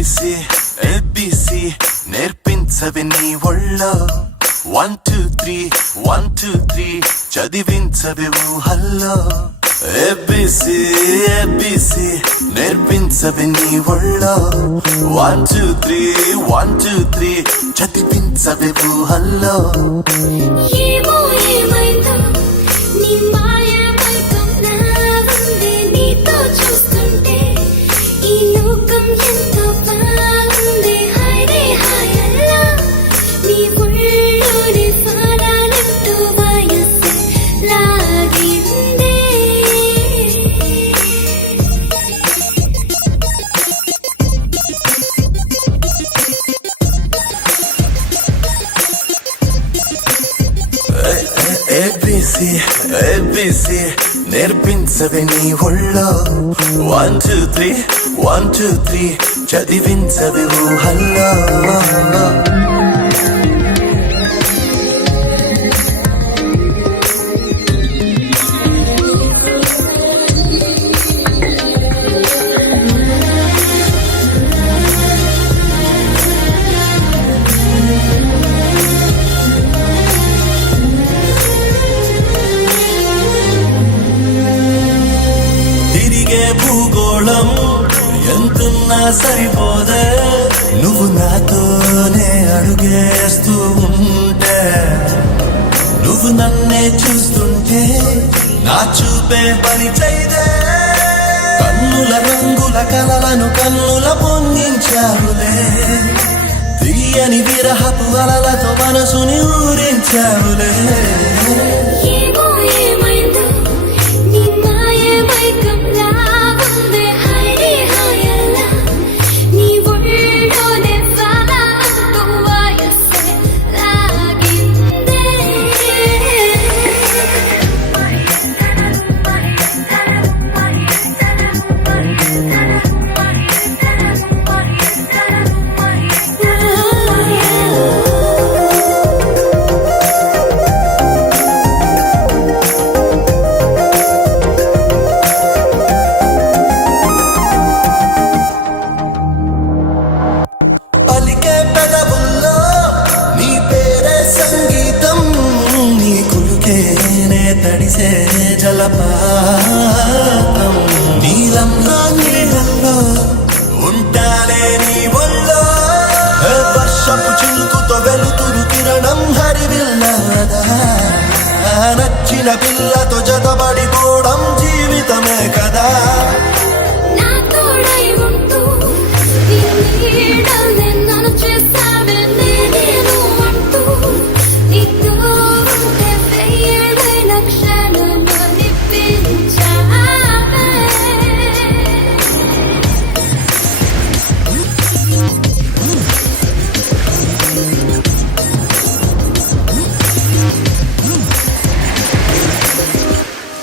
ABC ABC నేర్పించవి నీ ఒళ్ళో 1 2 3 1 2 3 చదివించవి ఊహల్లో ఏబిసి ఏబిసి నేర్పించవి నీ ఒళ్ళో 1 2 3 1 2 3 చదివించవి ఊహల్లో ఏమో ఏమైందో నీ మాయమైతం నా వందే నీతో చూస్తుంటే ఈ లోకం ఎంతో బాగుంది హైరే హాయల్లా నీ ఒళ్ళోనే ఫారాలంటూ వయస్సే లాగిందే ఏబిసి ఏబిసి నేర్పించవి నీ ఒళ్ళో 1 2 3 1 2 3 చదివించవి ఊహల్లో భూగోళం ఎంతున్నా సరిపోదే నువ్వు నాతోనే అడుగేస్తూ ఉంటే నువ్వు నన్నే చూస్తుంటే నా చూపే పని చేయదే కన్నుల రంగుల కలలను కన్నుల పొందించావులే తీయని విరహపు అలలతో మనసుని ఊరించావులే ఏమో ఏమైందో నీ మాయమైకం నా వందే హైరే హాయల్లా నీ ఒళ్ళోనే ఫారాలంటూ వయస్సే లాగిందే పలికే పెదవుల్లో నీ పేరే సంగీతం నీ కులుకేనే తడిసే జలపాతం నీలంలో నీళ్ళల్లో ఉంటానే నీ ఒళ్ళో వర్షపు చిలుకుతో వెలుతురు కిరణం హరివిల్లదా నచ్చిన పిల్లతో జతబడిపోవడం జీవితమే కదా